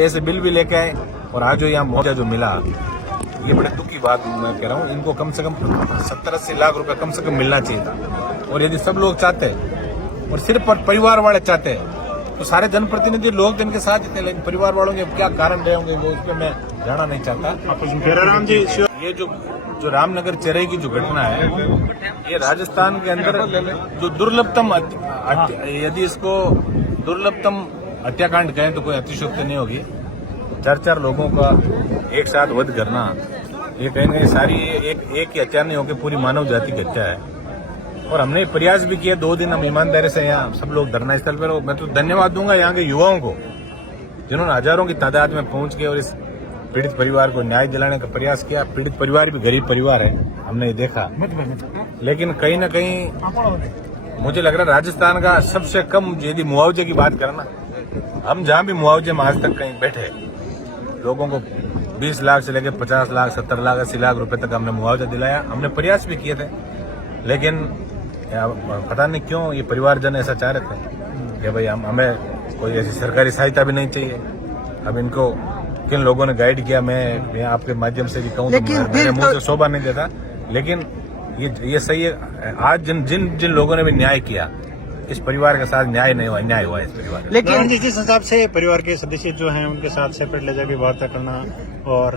इसलिए ऐसे बिल भी लेके आए और आज जो यहाँ मुआवजा जो मिला, ये बड़े दुख की बात मैं कह रहा हूँ। इनको कम से कम 70-80 लाख रुपए कम से कम मिलना चाहिए था। और यदि सब लोग चाहते और सिर्फ परिवार वाले चाहते तो सारे जनप्रतिनिधि लोग तो इनके साथ ही थे, लेकिन परिवार वालों के क्या कारण रहे होंगे वो उस पर मैं जाना नहीं चाहता। ये जो रामनगर चेरई की जो घटना है, ये राजस्थान के अंदर जो दुर्लभतम, यदि इसको दुर्लभतम हत्याकांड कहें तो कोई अतिशयोक्ति नहीं होगी। 4 लोगों का एक साथ वध करना, ये कहीं ना कहीं सारी एक ही हत्या नहीं होकर पूरी मानव जाति की हत्या है। और हमने प्रयास भी किया, 2 दिन हम ईमानदारी से यहाँ सब लोग धरना स्थल पर। मैं तो धन्यवाद दूंगा यहाँ के युवाओं को, जिन्होंने हजारों की तादाद में पहुंच के और इस पीड़ित परिवार को न्याय दिलाने का प्रयास किया। पीड़ित परिवार भी गरीब परिवार है, हमने ये देखा, लेकिन कहीं ना कहीं मुझे लग रहा है राजस्थान का सबसे कम, यदि मुआवजे की बात करें ना, हम जहां भी मुआवजे में आज तक कहीं बैठे लोगों को 20 लाख से लेकर 50 लाख, 70 लाख, 80 लाख रुपए तक हमने मुआवजा दिलाया। हमने प्रयास भी किए थे, लेकिन पता नहीं क्यों ये परिवारजन ऐसा चाह रहे थे कि भाई हमें कोई ऐसी सरकारी सहायता भी नहीं चाहिए। अब इनको किन लोगों ने गाइड किया, मैं आपके माध्यम से भी कहूँ तो मेरे मुंह से शोभा नहीं देता, लेकिन ये सही है। आज जिन लोगों ने भी न्याय किया, इस परिवार के साथ न्याय नहीं हुआ, अन्याय हुआ इस परिवार। लेकिन जिस हिसाब से परिवार के सदस्य जो हैं उनके साथ सेपरेट ले जाकर वार्ता करना, और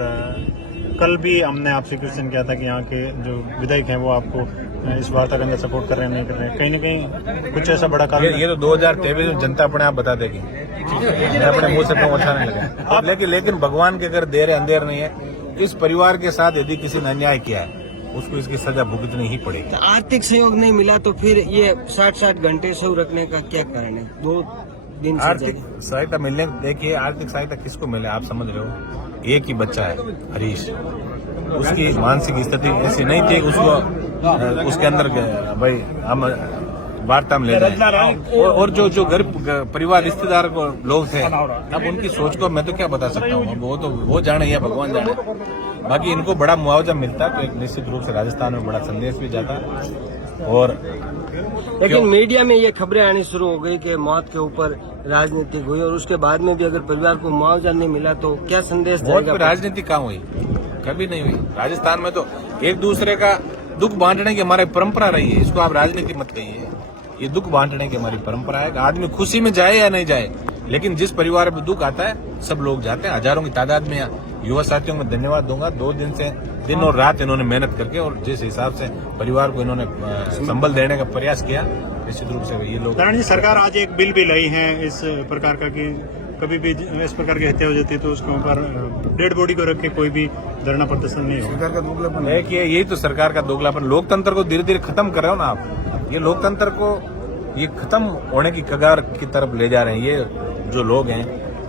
कल भी हमने आपसे क्वेश्चन किया था कि यहाँ के जो विधायक हैं वो आपको इस वार्ता के अंदर सपोर्ट कर रहे हैं नहीं कर रहे हैं, कहीं ना कहीं कुछ ऐसा बड़ा कारण ये तो 2023 में जनता अपने आप बता देगी। मैं अपने मुंह से तो अच्छा नहीं लगा, लेकिन भगवान के अगर देर अंधेर नहीं है, इस परिवार के साथ यदि किसी ने अन्याय किया है उसको इसकी सजा भुगतनी ही पड़ेगी। तो आर्थिक सहयोग नहीं मिला तो फिर ये 60 घंटे सो रखने का क्या कारण है? 2 दिन आर्थिक सहायता मिलने, देखिए आर्थिक सहायता किसको मिले आप समझ रहे हो। एक ही बच्चा है हरीश, उसकी मानसिक स्थिति ऐसी नहीं थी, उसको उसके अंदर भाई हम वार्ता में ले जाए, और जो गरीब परिवार रिश्तेदार को लोग थे, अब उनकी सोच को मैं तो क्या बता सकता हूँ, वो जाने या भगवान जाने। बाकी इनको बड़ा मुआवजा मिलता तो एक निश्चित रूप से राजस्थान में बड़ा संदेश भी जाता। और लेकिन मीडिया में ये खबरें आनी शुरू हो गई कि मौत के ऊपर राजनीति हुई, और उसके बाद में भी अगर परिवार को मुआवजा नहीं मिला तो क्या संदेश जाएगा? राजनीति कहाँ हुई? कभी नहीं हुई। राजस्थान में तो एक दूसरे का दुख बांटने की हमारी परंपरा रही है, इसको आप राजनीति मत कहिए। ये दुख बांटने की हमारी परंपरा है। आदमी खुशी में जाए या नहीं जाए, लेकिन जिस परिवार में दुख आता है सब लोग जाते हैं, हजारों की तादाद में। युवा साथियों को धन्यवाद दूंगा, 2 दिन से दिन और रात इन्होंने मेहनत करके और जिस हिसाब से परिवार को इन्होंने संबल देने का प्रयास किया, निश्चित रूप से ये लोग। नारायण जी, सरकार आज एक बिल भी लाई है इस प्रकार का कि कभी भी इस प्रकार की हत्या हो जाती है तो उसके ऊपर डेड बॉडी को रख के कोई भी धरना प्रदर्शन नहीं हो। सरकार का दोगलापन है कि यही तो सरकार का दोगलापन, लोकतंत्र को धीरे धीरे खत्म कर रहे हो ना आप। ये लोकतंत्र को ये खत्म होने की कगार की तरफ ले जा रहे हैं। ये जो लोग हैं,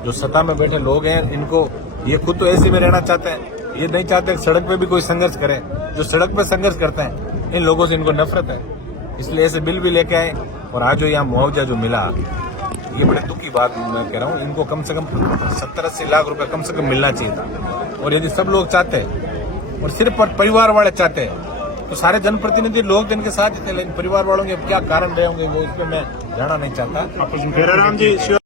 जो सत्ता में बैठे लोग हैं, इनको ये खुद तो ऐसे में रहना चाहते हैं, ये नहीं चाहते सड़क पे भी कोई संघर्ष करे। जो सड़क पे संघर्ष करते हैं इन लोगों से इनको नफरत है, इसलिए ऐसे बिल भी लेके आए। और आज जो यहाँ मुआवजा जो मिला, ये बड़े दुख की बात मैं कह रहा हूँ। इनको कम से कम 70-80 लाख रुपए कम से कम मिलना चाहिए था। और यदि सब लोग चाहते और सिर्फ परिवार वाले चाहते तो सारे जनप्रतिनिधि लोग तो इनके साथ ही थे, लेकिन परिवार वालों के क्या कारण रहे होंगे वो उस पर मैं जाना नहीं चाहता।